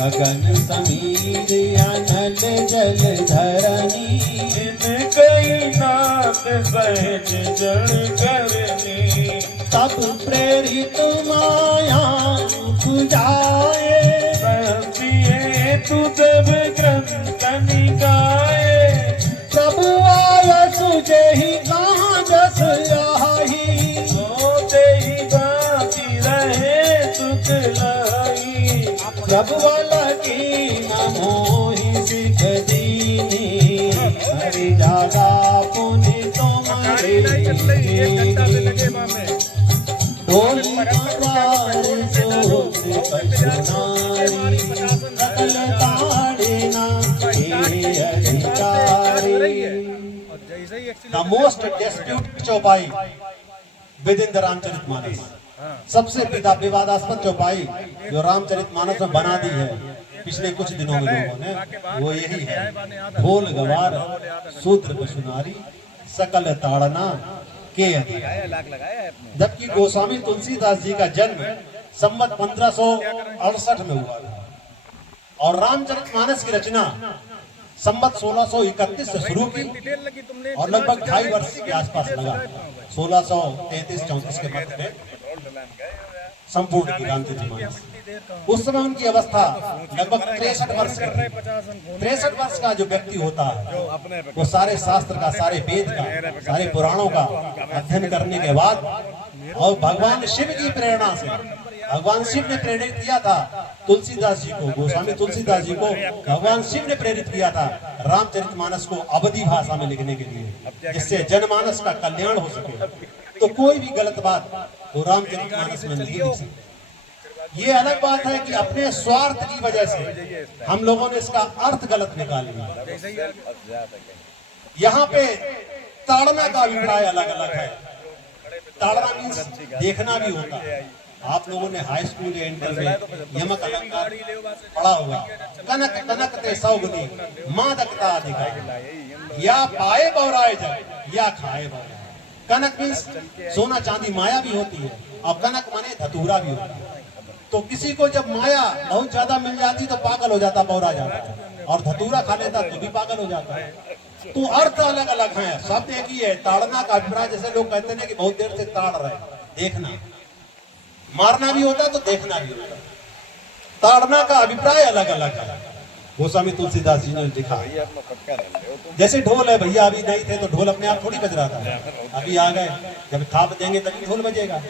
गगन समीर अनल जल धरनी, कई नाथ सहज जन करनी। तब प्रेरित माया पुजाए, पिए तू तब ग्रंथ निकाये। प्रभु आय सुजहि कहाँ जस आही, सोते ही बाकी रहे तुतलाई। प्रभु लगी न मोहि सिख दीनी, हरि जागा पुनि तुम्हारे ढोली बार सोते पशुनारी, सकल ताड़े ना हे अधिकारी। The most disputed चौपाई within the रामचरितमानस, सबसे विवादास्पद चौपाई जो रामचरितमानस में बना दी है पिछले कुछ दिनों में लोगों ने, वो यही है, ढोल गवार शूद्र पशुनारी सकल ताड़ना के अधिकारी। जबकि गोस्वामी तुलसीदास जी का जन्म संवत 1568 में हुआ था और रामचरितमानस की रचना संवत 1631 से शुरू की और लगभग 2.5 वर्ष के आसपास लगा। 1633-34 के मध्य में संपूर्ण की रामचरितमानस। उस समय उनकी अवस्था लगभग 63 वर्ष की। 63 वर्ष का जो व्यक्ति होता है वो सारे शास्त्र का, सारे वेद का, सारे पुराणों का अध्ययन करने के बाद और भगवान शिव की प्रेरणा से, भगवान शिव ने प्रेरित किया था तुलसीदास जी को, गोस्वामी तुलसीदास जी को भगवान शिव ने प्रेरित किया था रामचरितमानस को अवधी भाषा में लिखने के लिए, जिससे जनमानस का कल्याण हो सके। तो कोई भी गलत बात वो रामचरितमानस में नहीं लिख सकते। ये अलग बात है कि अपने स्वार्थ की वजह से हम लोगों ने इसका अर्थ गलत निकाल लिया। यहाँ पे ताड़ना का अभिप्राय अलग अलग है। ताड़ना मीन्स देखना भी होता है। आप लोगों ने हाई स्कूल या इंटर में यमक अलंकार पढ़ा होगा। कनक कनक ते सौगुनी मादकता अधिकारी, या पाए बौराए जग या खाए बौराए। कनक मीन्स सोना चांदी माया भी होती है और कनक माने धतूरा भी होता है। तो किसी को जब माया बहुत ज्यादा मिल जाती तो पागल हो जाता, बौरा जाता, और धतूरा खा लेता तो भी पागल हो जाता है। तो अर्थ अलग अलग है, शब्द एक ही है। ताड़ना का अभिप्राय, जैसे लोग कहते हैं कि बहुत देर से ताड़ रहे, देखना, मारना भी होता है तो देखना भी होता है। ताड़ना का अभिप्राय अलग अलग है। गोस्वामी तुलसीदास जी ने लिखा, जैसे ढोल है, भैया अभी नहीं थे तो ढोल अपने आप थोड़ी बज रहा था, अभी आ गए, जब थाप देंगे तभी ढोल बजेगा।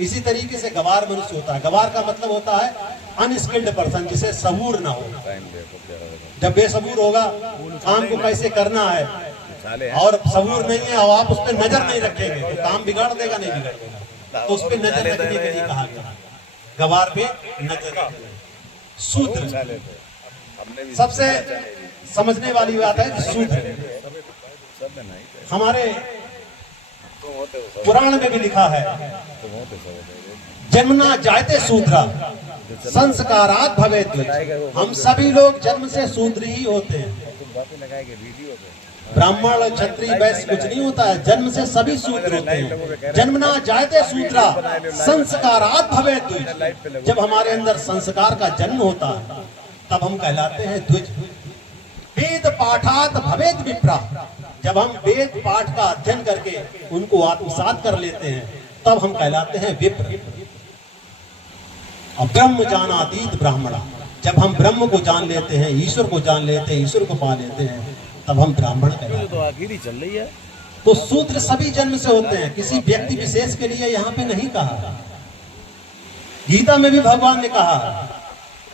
इसी तरीके से गवार मनुष्य होता है। गवार का मतलब होता है अनस्किल्ड पर्सन, जिसे सबूर ना हो। जब बेसबूर होगा, काम को कैसे करना है और सबूर नहीं है और आप उस पर नजर नहीं रखेंगे तो काम बिगाड़ देगा, नहीं बिगाड़ेगा। तो उस पर नजर रखने के लिए कहा गया, गवार पे नजर रखना। शूद्र सबसे समझने वाली बात है कि शूद्र, हमारे पुराण में भी लिखा है, जन्मना जायते शूद्रा संस्कारात भवेत। हम सभी लोग जन्म से शूद्र ही होते हैं। ब्राह्मण क्षत्रिय वैश्य कुछ नहीं होता है, जन्म से सभी शूद्र होते हैं। जन्मना जायते शूद्रा संस्कारात भवेत। जब हमारे अंदर संस्कार का जन्म होता है तब हम कहलाते हैं द्विज। वेद पाठात भवेत विप्रा। जब हम वेद पाठ का अध्ययन करके उनको आत्मसात कर लेते हैं तब हम कहलाते हैं विप्र। और ब्रह्म जानातीत ब्राह्मणा। जब हम ब्रह्म को जान लेते हैं, ईश्वर को जान लेते हैं, ईश्वर को पा लेते हैं, तब हम ब्राह्मण कहलाते तो आखिरी चल रही है। तो शूद्र सभी जन्म से होते हैं, किसी व्यक्ति विशेष के लिए यहाँ पे नहीं कहा। गीता में भी भगवान ने कहा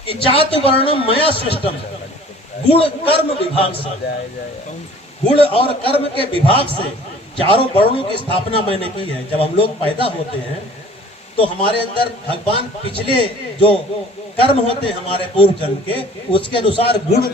कि चातु वर्णम मया सृष्टम, गुण कर्म विभाग से, गुण और कर्म के विभाग से चारों वर्णों की स्थापना मैंने की है। जब हम लोग पैदा होते हैं तो हमारे अंदर भगवान पिछले जो कर्म होते हैं हमारे पूर्व जन्म के, उसके अनुसार गुण